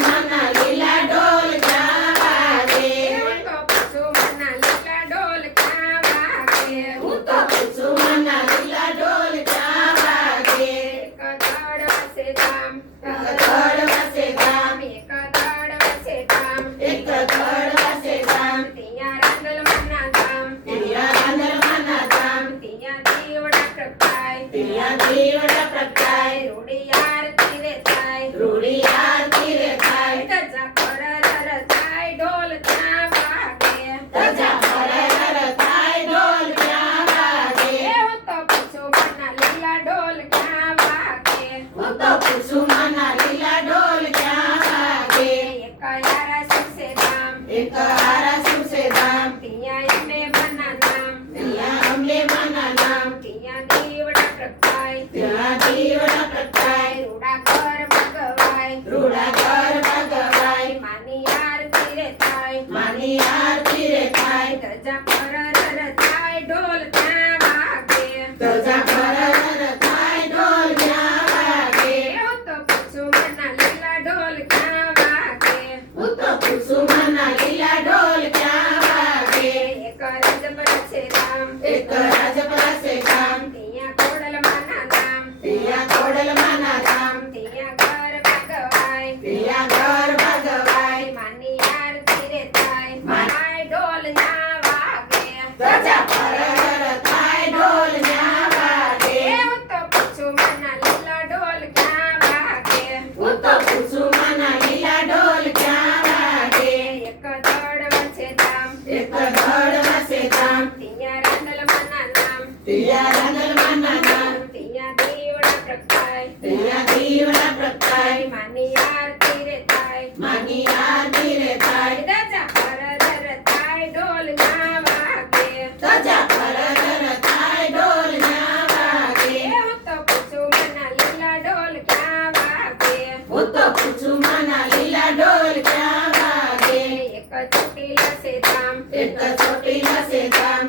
મના લીલા ઢોલ ક્યાં વાગે? હું તો પૂછું મના લીલા ઢોલ ક્યાં વાગે? હું તો પૂછું મના લીલા ઢોલ ક્યાં વાગે? એક દળ વસે ગામ, એક દળ વસે ગામ, એક દળ વસે ગામ, એક દળ વસે ગામ, ત્યાં રાંદલમાના ગામ, ત્યાં રાંદલમાના ગામ, ત્યાં દીવડા પ્રગટાય, ત્યાં દીવડા પ્રગટાય, રૂડી આરતી રે થાય, રૂડી આરતી રે થાય, ધજા પરરર થાય, ઢોલ ક્યાં વાગે? ધજા પરરર થાય, ઢોલ ક્યાં વાગે? હું તો પૂછું મના લીલા ઢોલ ક્યાં વાગે? હું તો પૂછું મના લીલા ઢોલ ક્યાં વાગે? એક યારા સુસે ગામ, એક આરાસુ છે ધામ, ત્યાં એમને મના નામ, ત્યાં અમને મના નામ, ત્યાં દીવડા પ્રગટાય, ત્યાં દીવડા પ્રગટાય, રૂડા ઘર ભગવાય, રૂડા ઘર ભગવાય, માની આરતી રે થાય, માની આરતી રે થાય, ધજા પરરર થાય, ઢોલ ક્યાં વાગે? ધજા પરરર થાય, ઢોલ ક્યાં વાગે? હું તો પૂછું મના લીલા ઢોલ ક્યાં વાગે? હું તો પૂછું મના લીલા ઢોલ ક્યાં વાગે? એક રજપર છે રામ, એક રાજપરા છે ગામ, ત્યાં ખોડલમાના નામ, ત્યાં ખોડલમાના ધામ, ત્યાં ઘર ભગવાય, ત્યાં ઘર ભગવાય, માની આરતી રે થાય, માની માય ઢોલ ના વાગે? ધજા પરરર થાય, ઢોલ ક્યાં વાગે? હું તો પૂછું મના લીલા ઢોલ ક્યાં વાગે? હું તો પૂછું મના લીલા ઢોલ ક્યાં વાગે? એક દળ વચ્ચે ધામ, એક દળ વસે ધામ, ત્યાં રાંદલમાના નામ, ત્યાં રાંદલમાના નામ, ત્યાં દીવડા પ્રગટાય, ત્યાં દીવડા પ્રગટાય, માની આરતી રે થાય, માની આરતી રે થાય, ધજા પરરર થાય, ઢોલ ના વાગે? ધજા પરરર થાય, ઢોલ ક્યાં વાગે? હું તો પૂછું મના લીલા ઢોલ ક્યાં વાગે? હું તો પૂછું મના લીલા ઢોલ ક્યાં વાગે? એક ચોટીલા છે ધામ, એક ચોટીલા છે ધામ,